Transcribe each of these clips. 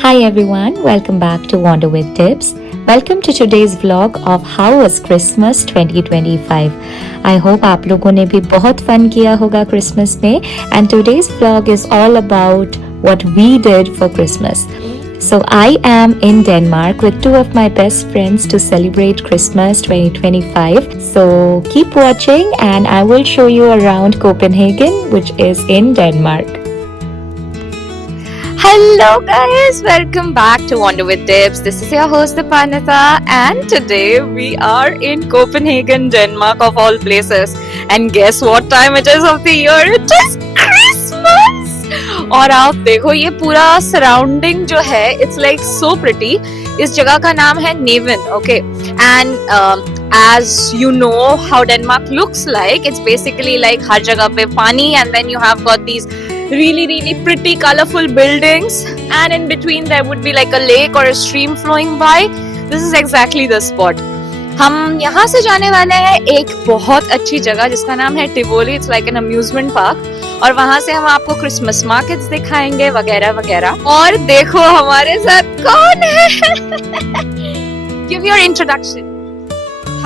Hi everyone, welcome back to Wander with Tips. Welcome to today's vlog of How was Christmas 2025. I hope आप लोगों ने भी बहुत fun किया होगा Christmas में, and today's vlog is all about what we did for Christmas. So I am in Denmark with two of my best friends to celebrate Christmas 2025. So keep watching and I will show you around Copenhagen, which is in Denmark. Hello guys, welcome back to Wander with Tips. This is your host Dipanita and today we are in Copenhagen, Denmark of all places. And guess what time it is of the year? It is Christmas! और आप देखो ये पूरा surrounding जो है it's like so pretty. इस जगह का नाम है Neven, okay? And as you know how Denmark looks like, it's basically like हर जगह पे पानी and then you have got these really pretty colorful buildings and in between there would be like a lake or a stream flowing by. This is exactly the spot. हम यहाँ से जाने वाले हैं एक बहुत अच्छी जगह जिसका नाम है Tivoli. It's like an amusement park और वहाँ से हम आपको क्रिसमस मार्केट्स दिखाएंगे वगैरह वगैरह. और देखो हमारे साथ कौन है. Give your introduction.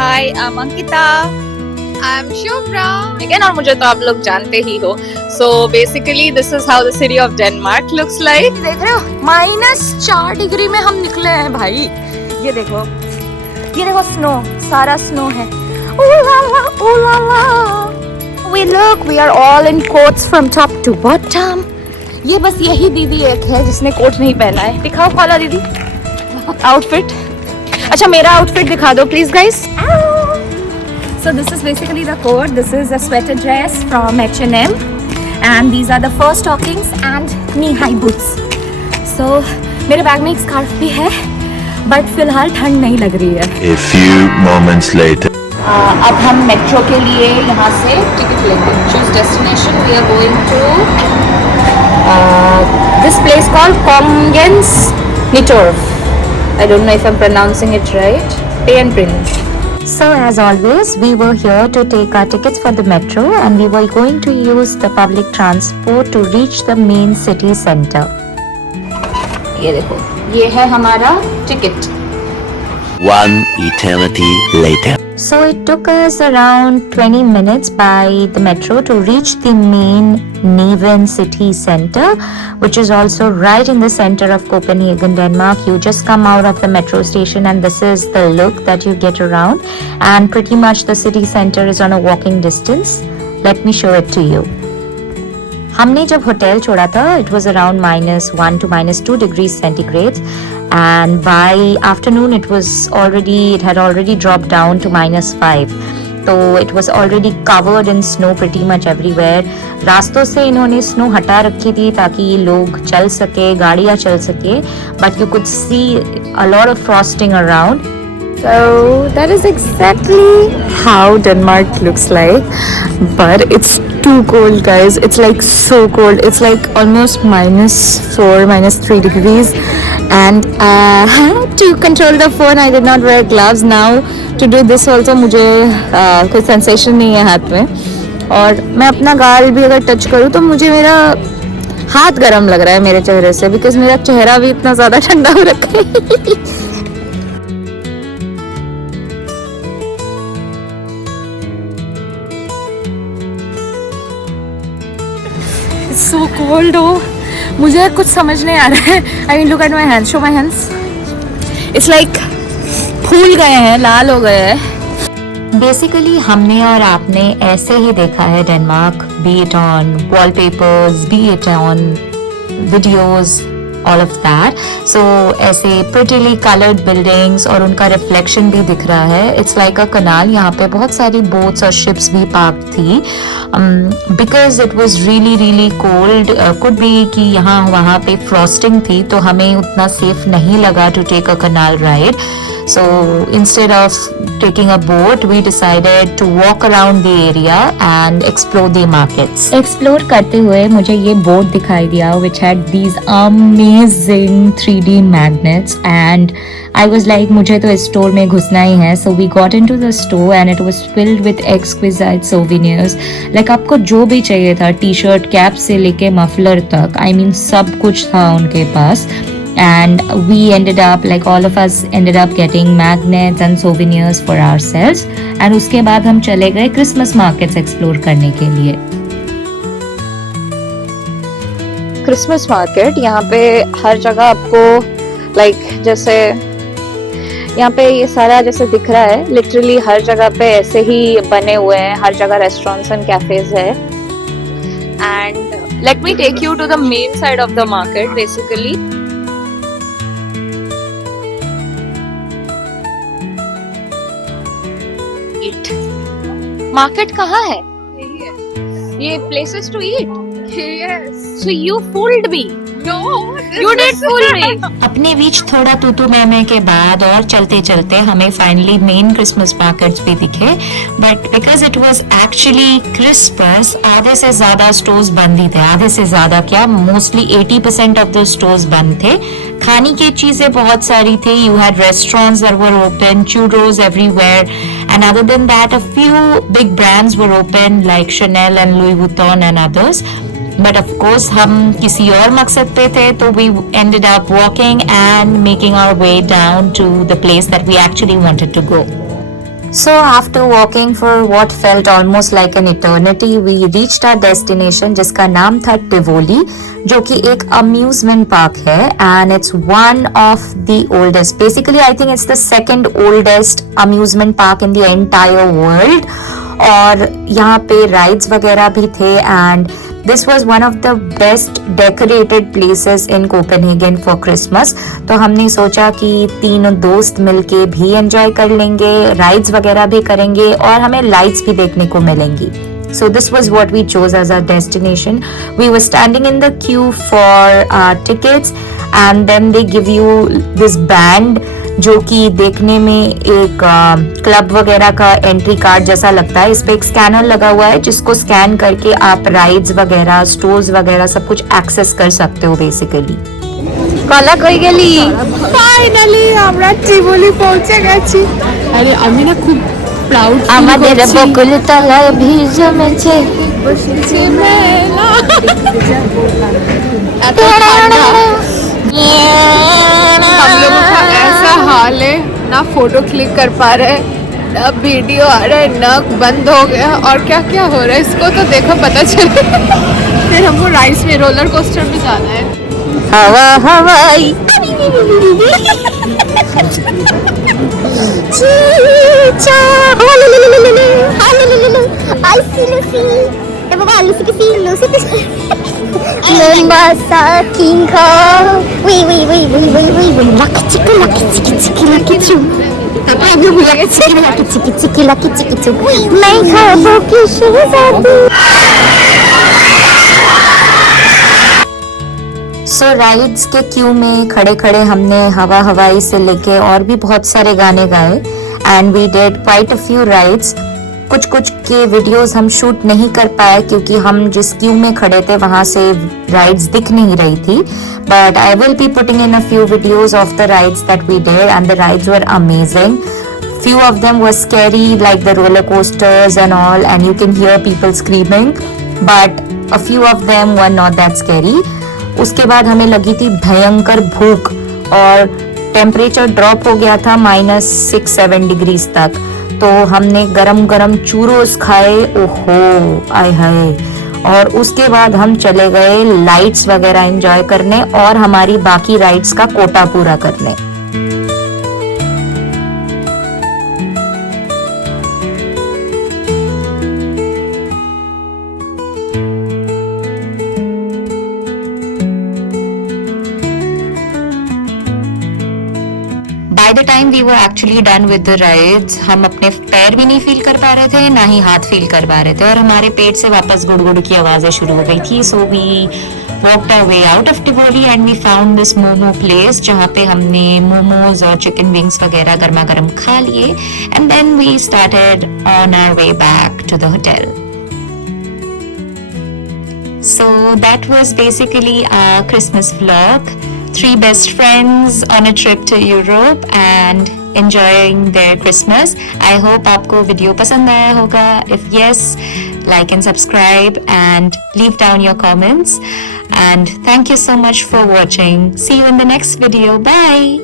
Hi, I'm Ankita. I'm Shubhra. Again, और मुझे तो आप लोग जानते ही हो. So basically, this is how the city of Denmark looks like. देख रहे हो? -4 डिग्री में हम निकले हैं भाई. ये देखो स्नो, सारा स्नो है. Oh la la. We are all in coats from top to bottom. ये बस यही दीदी एक है जिसने कोट नहीं पहना है. दिखाओ वाला दीदी. आउटफिट. अच्छा मेरा आउटफिट दिखा दो please guys. So this is basically the coat. This is a sweater dress from H&M and these are the fur stockings and knee-high boots. So मेरे बैग में एक स्कार्फ भी है बट फिलहाल ठंड नहीं लग रही है. A few moments later. अब हम मेट्रो के लिए यहाँ से टिकट लेंगे. Choose destination. We are going to this place called Kongens Nytorv. I don't know if I'm pronouncing it right. Pay and print. So as always, we were here to take our tickets for the metro and we were going to use the public transport to reach the main city center. ये देखो, ये है हमारा ticket. One eternity later. So it took us around 20 minutes by the metro to reach the main Neven city center, which is also right in the center of Copenhagen, Denmark. You just come out of the metro station and this is the look that you get around, and pretty much the city center is on a walking distance. Let me show it to you. हमने जब hotel छोड़ा था it was around -1 to -2 degrees centigrade and by afternoon it had already dropped down to -5. तो it was already covered in snow pretty much everywhere. रास्तों से इन्होंने snow हटा रखी थी ताकि लोग चल सके, गाड़ियाँ चल सके, but you could see a lot of frosting around. So that is exactly how Denmark looks like, but it's too cold guys. It's like so cold. It's like almost -4, -3 degrees and to control the phone I did not wear gloves. Now to do this also मुझे कोई sensation नहीं है हाथ में और मैं अपना गाल भी अगर टच करूँ तो मुझे मेरा हाथ गर्म लग रहा है मेरे चेहरे से बिकॉज मेरा चेहरा भी इतना ज़्यादा ठंडा हो रखा है. So cold हो, मुझे कुछ समझ नहीं आ रहा है. I mean look at my hands, show my hands. It's like फूल गए हैं, लाल हो गए हैं. Basically हमने और आपने ऐसे ही देखा है Denmark, be it on wallpapers, be it on videos, all of that. So ऐसे prettily colored buildings और उनका reflection भी दिख रहा है. It's like a canal. यहाँ पे बहुत सारी boats और ships भी parked थी. Because it was really cold. Could be कि यहाँ वहाँ पे frosting थी तो हमें उतना safe नहीं लगा to take a canal ride. So instead of taking a boat, we decided to walk around the area and explore the markets. Explore करते हुए मुझे ये boat दिखाई दिया which had these amazing 3D magnets and I was like मुझे तो इस store में घुसना ही है. So we got into the store and it was filled with exquisite souvenirs. Like आपको जो भी चाहिए था, टी-शर्ट, कैप से लेके मफलर तक, I mean सब कुछ था उनके पास. and we ended up, like all of us ended up getting magnets and souvenirs for ourselves. And उसके बाद हम चले गए क्रिसमस मार्केट्स एक्सप्लोर करने के लिए. क्रिसमस मार्केट, यहाँ पे हर जगह आपको लाइक जैसे यहाँ पे ये सारा जैसे दिख रहा है, लिटरली हर जगह पे ऐसे ही बने हुए हैं, हर जगह रेस्टोरेंट्स एंड कैफेज है. And let me take you to the main side of the market. Basically market कहाँ है? ये places to eat. Yes. So you fooled me. No, you did fool me. अपने बीच थोड़ा तू मैं के बाद और चलते चलते हमें फाइनली मेन क्रिसमस मार्केट्स भी दिखे. But because it was actually Christmas, आधे से ज्यादा स्टोर्स बंद ही थे. आधे से ज्यादा क्या, मोस्टली 80% ऑफ द स्टोर्स बंद थे. खाने की चीजें बहुत सारी थी. You had restaurants that were open, churros everywhere, and other than that a few big brands were open like Chanel and Louis Vuitton and others. But of course हम किसी और मकसद पे थे, तो we ended up walking and making our way down to the place that we actually wanted to go. So after walking for what felt almost like an eternity, we reached our destination जिसका नाम था Tivoli, जो कि एक amusement park है, and it's one of the oldest. Basically I think it's the second oldest amusement park in the entire world. और यहाँ पे rides वगैरह भी थे, and this was one of the best decorated places in Copenhagen for Christmas. तो हमने सोचा कि तीनों दोस्त मिलके भी एंजॉय कर लेंगे, राइड्स वगैरह भी करेंगे और हमें लाइट्स भी देखने को मिलेंगी. So this was what we chose as our destination. We were standing in the queue for our tickets, and then they give you this band जो कि देखने में एक क्लब वगैरह का एंट्री कार्ड जैसा लगता है. इस पे एक स्कैनर लगा हुआ है जिसको स्कैन करके आप राइड्स वगैरह, स्टोर्स वगैरह सब कुछ एक्सेस कर सकते हो बेसिकली. কলা কই গেলি? ফাইনালি আমরা ত্রিবলি পৌঁছে গেছি. আরে আমি না খুব প্রাউড আমাদের বকুল তলায় ভিড় জমেছে. বসেছে মেলা. এত ঠান্ডা, हम लोगों का ऐसा हाल है, ना फोटो क्लिक कर पा रहे, ना वीडियो आ रहा है, ना बंद हो गया, और क्या क्या हो रहा है इसको तो देखो पता चले. फिर हमको राइस में रोलर कोस्टर में जाना है. हवा हवाई Mombasa, King Kong, lucky chicky, lucky chicky, chicky, lucky choo. Lucky chicky, chicky, lucky chicky choo. मैं खाबों की शहजादी. सो राइड्स के क्यू में खड़े खड़े हमने हवा हवाई से लेके और भी बहुत सारे गाने गाए, and we did quite a few rides. कुछ कुछ के वीडियोस हम शूट नहीं कर पाए क्योंकि हम जिस क्यू में खड़े थे वहां से राइड्स दिख नहीं रही थी. But I will be putting in a few videos of the rides that we did, and the rides were amazing. Few of them were scary, like the roller coasters and all, and you can hear people screaming. But a few of them were not that scary. उसके बाद हमें लगी थी भयंकर भूख और temperature drop हो गया था -6-7 डिग्रीज तक. तो हमने गरम गरम चूरोस खाए. ओहो आय हाय. और उसके बाद हम चले गए लाइट्स वगैरह एंजॉय करने और हमारी बाकी राइड्स का कोटा पूरा करने. By the time we were actually done with the rides, हम अपने पैर भी नहीं फील कर पा रहे थे, ना ही हाथ फील कर पा रहे थे, और हमारे पेट से वापस गुड़गुड़ की आवाजें शुरू हो गई थी. So we walked our way out of Tivoli and we found this momo place जहाँ पे हमने मोमोज और चिकन विंग्स वगैरह गर्मा गर्म खा लिए, and then we started on our way back to the hotel. So that was basically our Christmas vlog. 3 best friends on a trip to Europe and enjoying their Christmas. I hope आपको video पसंद आया होगा. If yes, like and subscribe and leave down your comments. And thank you so much for watching. See you in the next video. Bye.